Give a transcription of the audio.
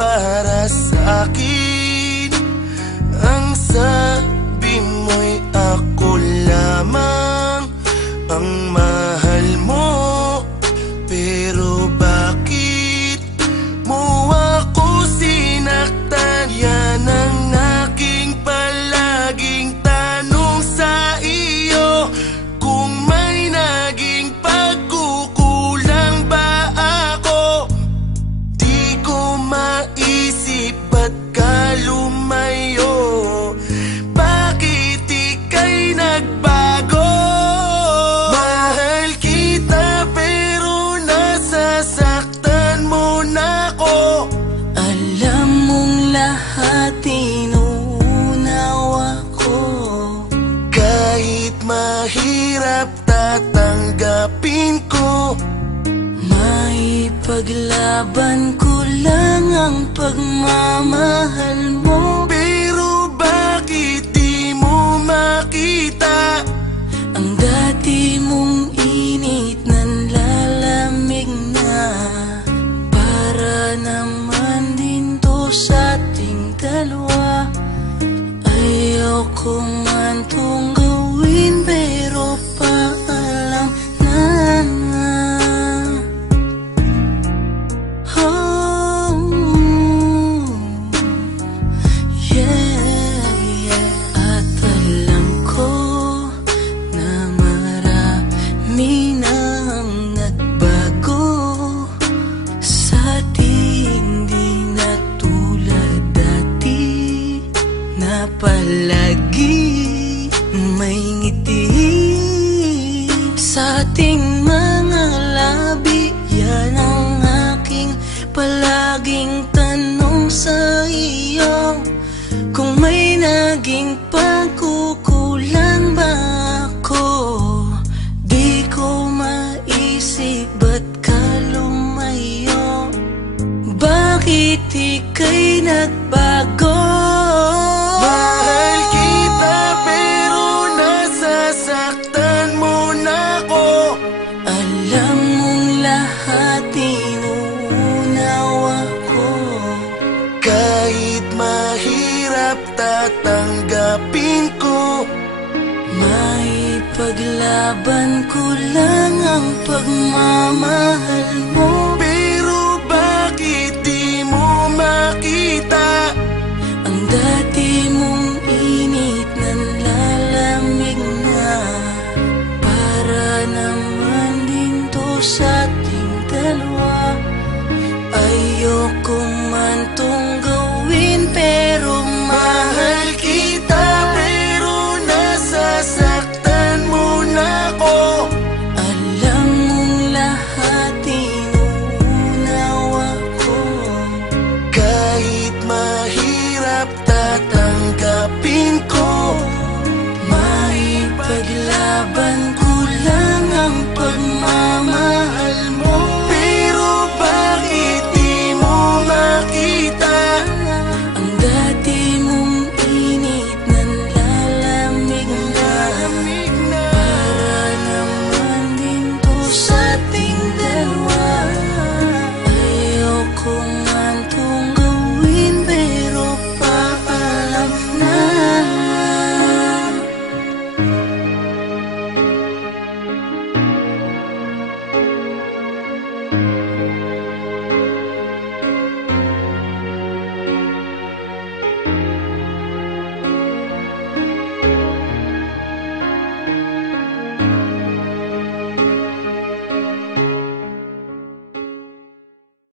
para sa akin. Ang sabi mo'y ako lamang ang mahal mo. Pero bakit mo ako sinaktan? Yan ang aking palaging tanong sa iyo. Kung may naging pagkukulang ba ako, di ko maisip ba't ka lumayo. Bakit ika'y nagbago? Mahal kita pero nasasaktan mo na ko. Alam mong lahat inuunawa ko. Kahit mahirap tatanggapin ko. Maipaglaban ko lang ang pagmamahal mo. Pero bakit di mo makita? Ang dati mong init nanlalamig na. Para naman din to sa ating dalawa. Ayoko man tong gawin pero paalam na. Oh, yeah, yeah. At alam ko na marami nang nagbago sa ating, di na tulad dati na palagi may ngiti sa ating mga labi. Yan ang aking palaging tanong sa iyo. Kung may naging pagkukulang ba ako, di ko maisip ba't ka lumayo. Bakit ika'y nagbago? Mahal kita pero nasasaktan mo na ko. Alam mong lahat inuunawa ko. Kahit mahirap tatanggapin ko. Maipaglaban ko lang ang pagmamahal mo. Pero bakit di mo makita? Ang dati mong init nanlalamig na. Para naman din to sa ating dalawa. Ayoko man tong gawin pero